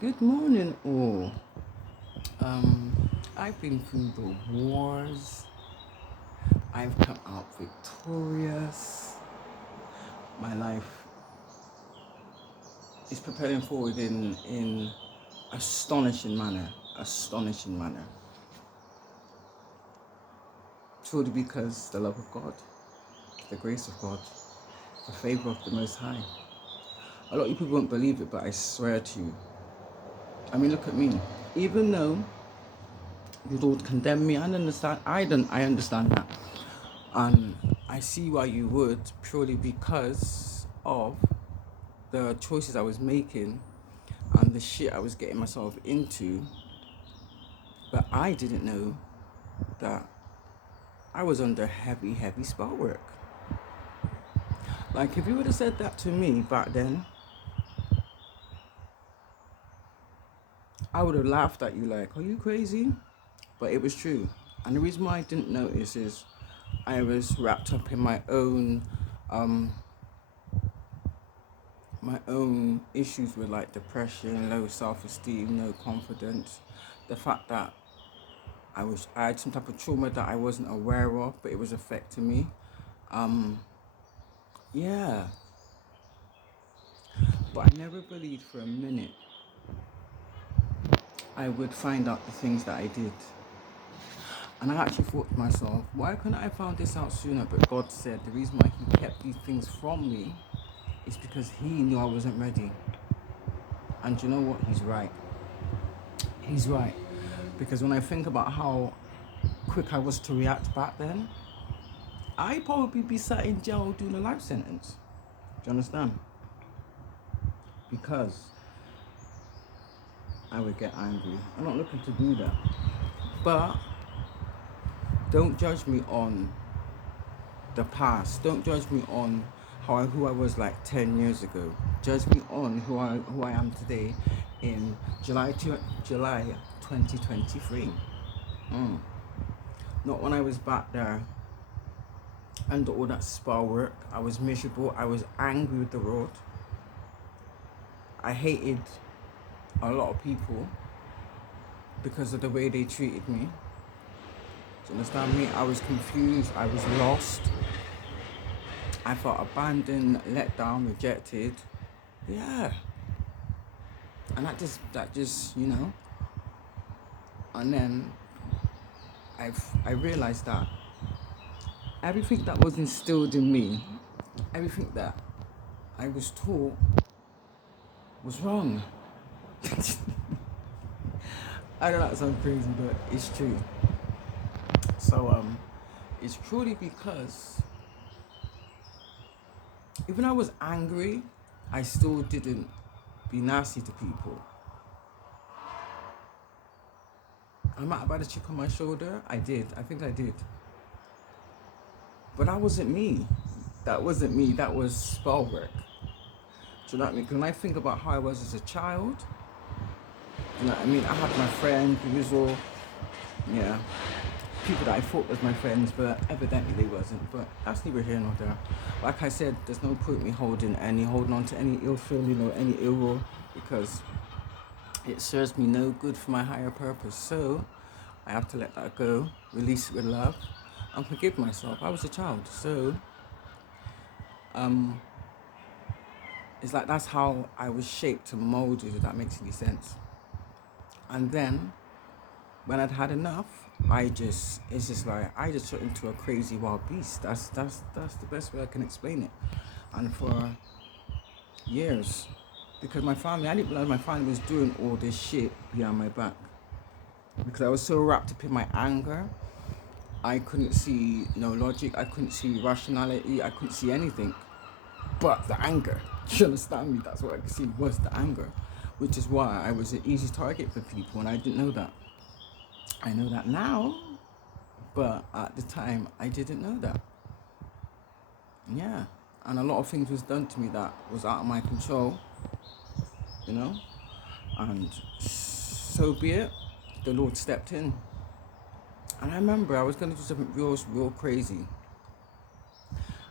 Good morning, all. I've been through the wars. I've come out victorious. My life is propelling forward in astonishing manner. Astonishing manner. Truly because the love of God, the grace of God, the favor of the Most High. A lot of people won't believe it, but I swear to you. I mean, look at me. Even though you don't condemn me, I understand. I understand that. And I see why you would, purely because of the choices I was making and the shit I was getting myself into. But I didn't know that I was under heavy, heavy spell work. Like, if you would have said that to me back then, I would have laughed at you like, are you crazy? But it was true. And the reason why I didn't notice is I was wrapped up in um, my own issues with like depression, low self-esteem, no confidence, the fact that I had some type of trauma that I wasn't aware of, but it was affecting me. Um, yeah, but I never believed for a minute I would find out the things that I did. And I actually thought to myself, why couldn't I have found this out sooner? But God said the reason why He kept these things from me is because He knew I wasn't ready. And you know what? He's right. He's right. Because when I think about how quick I was to react back then, I'd probably be sat in jail doing a life sentence. Do you understand? Because I would get angry. I'm not looking to do that. But don't judge me on the past. Don't judge me on who I was like 10 years ago. Judge me on who I am today in July 2023. Not when I was back there under all that spell work. I was miserable. I was angry with the world. I hated a lot of people because of the way they treated me. Do you understand me? I was confused. I was lost. I felt abandoned, let down, rejected. Yeah. And that just, and then I realized that everything that was instilled in me, everything that I was taught was wrong. I know that sounds crazy, but it's true. So it's truly because even I was angry, I still didn't be nasty to people. I might have had a chip on my shoulder. I did. I think I did. But that wasn't me. That wasn't me. That was spell work. Do you know what I mean? When I think about how I was as a child, you know what I mean? I had my friends, the usual, yeah, people that I thought was my friends, but evidently they wasn't. But that's neither here nor there. Like I said, there's no point me holding on to any ill feeling or any ill will, because it serves me no good for my higher purpose. So I have to let that go, release it with love, and forgive myself. I was a child, so it's like that's how I was shaped and molded, if that makes any sense. And then when I'd had enough, I just turned into a crazy wild beast. That's the best way I can explain it. And for years, because I didn't realize my family was doing all this shit behind my back. Because I was so wrapped up in my anger, I couldn't see no logic, I couldn't see rationality, I couldn't see anything but the anger. Do you understand me? That's what I could see was the anger. Which is why I was an easy target for people, and I didn't know that. I know that now, but at the time I didn't know that. Yeah. And a lot of things was done to me that was out of my control, you know? And so be it. The Lord stepped in. And I remember I was gonna do something real crazy.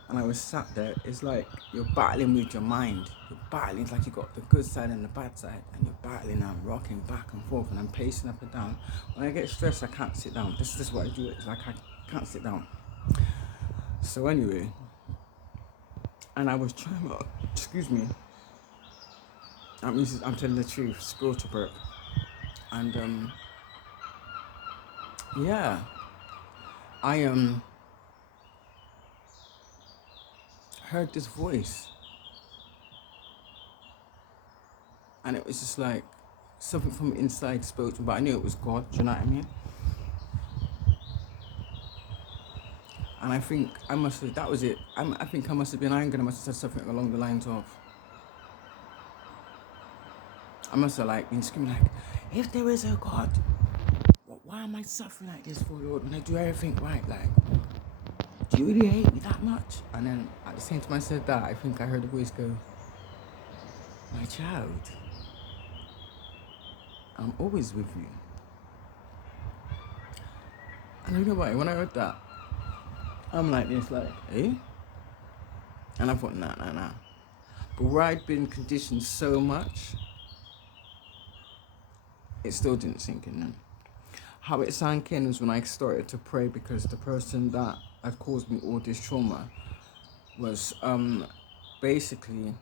And I was sat there. It's like you're battling with your mind. You're battling. It's like you got the good side and the bad side, and you're battling and rocking back and forth and I'm pacing up and down. When I get stressed, I can't sit down. This is what I do. It's like I can't sit down. So anyway, and I was trying to, excuse me, I'm telling the truth, spiritual burp. And yeah, I heard this voice, and it was just like something from inside spoke to me, but I knew it was God. Do you know what I mean? And I think I must have, that was it. I think I must have been angry. I must have said something along the lines of, I must have like been screaming like, if there is a God, why am I suffering like this for, Lord, when I do everything right? Like, do you really hate me that much? And then at the same time I said that, I think I heard the voice go, my child, I'm always with you. And you know what, when I heard that, I'm like this, like, eh? And I thought, nah. But where I'd been conditioned so much, it still didn't sink in then. How it sank in was when I started to pray, because the person that had caused me all this trauma was basically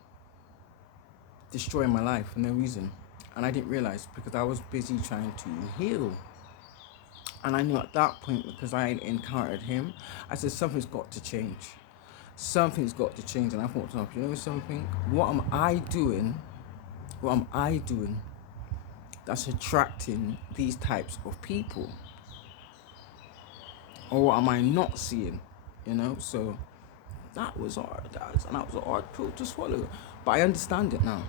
destroying my life for no reason. And I didn't realize, because I was busy trying to heal. And I knew at that point, because I had encountered him, I said, something's got to change. Something's got to change. And I thought to myself, you know something? What am I doing that's attracting these types of people? Or what am I not seeing? You know? So that was hard, guys. And that was a hard pill to swallow. But I understand it now.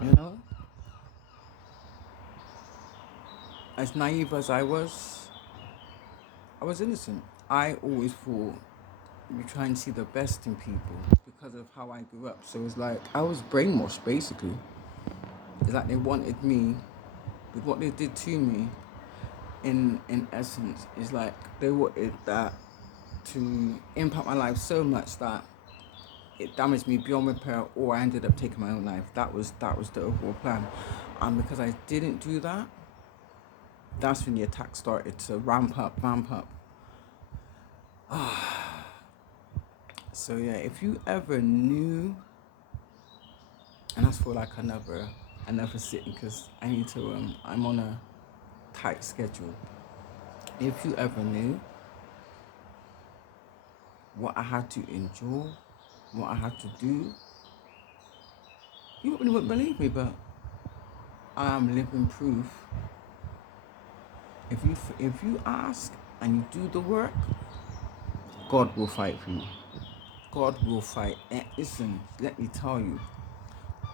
You know? As naive as I was innocent. I always thought you try and see the best in people because of how I grew up. So it's like I was brainwashed, basically. It's like they wanted me, with what they did to me, in essence, is like they wanted that to impact my life so much that it damaged me beyond repair, or I ended up taking my own life. That was the overall plan. And because I didn't do that, that's when the attack started to ramp up. So yeah, if you ever knew, and that's for like another sitting, because I need to, I'm on a tight schedule. If you ever knew what I had to endure, what I had to do, you wouldn't believe me, but I am living proof. If you ask and you do the work, God will fight for you. God will fight. And listen, let me tell you,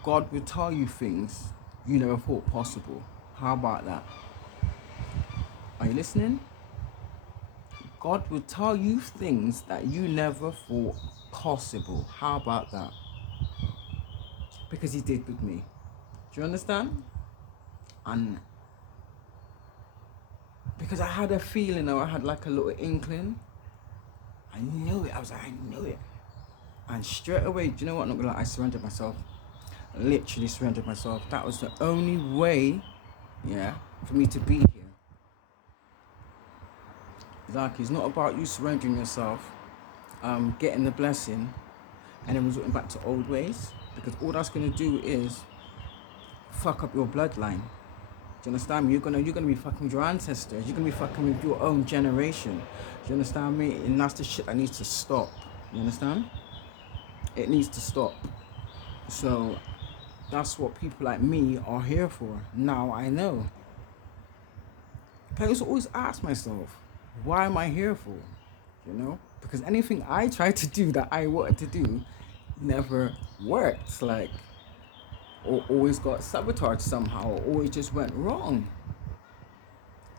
God will tell you things you never thought possible. How about that? Are you listening? God will tell you things that you never thought possible. How about that? Because he did with me. Do you understand? And because I had a feeling, or I had like a little inkling, I knew it. I knew it. And straight away, do you know what? I'm not gonna lie, I surrendered myself. Literally surrendered myself. That was the only way, yeah, for me to be here. Like, it's not about you surrendering yourself, getting the blessing, and then resorting back to old ways, because all that's gonna do is fuck up your bloodline. Do you understand me? You're gonna be fucking with your ancestors. You're gonna be fucking with your own generation. Do you understand me? And that's the shit that needs to stop. You understand? It needs to stop. So that's what people like me are here for. Now I know. I used to always ask myself, why am I here for? You know? Because anything I tried to do that I wanted to do never worked. Like, or always got sabotaged somehow, or always just went wrong.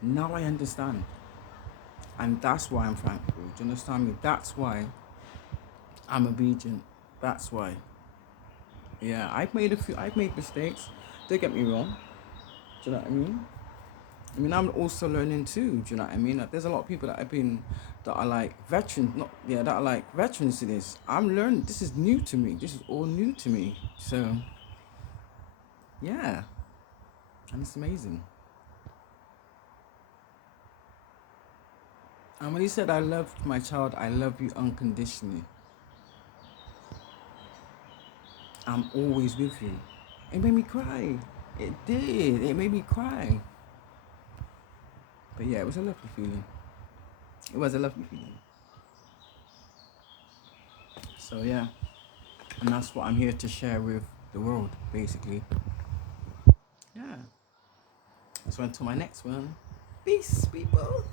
Now I understand. And that's why I'm thankful. Do you understand me? That's why I'm obedient. That's why. Yeah, I've made mistakes. Don't get me wrong. Do you know what I mean? I mean, I'm also learning too. Do you know what I mean? Like, there's a lot of people that are like veterans, that are like veterans to this. I'm learning. This is new to me. This is all new to me. So, Yeah, and it's amazing. And when he said, I loved my child, I love you unconditionally, I'm always with you. It made me cry. It did. It made me cry. But yeah, it was a lovely feeling. It was a lovely feeling. So yeah, and that's what I'm here to share with the world, basically. Yeah. So until my next one, peace, people.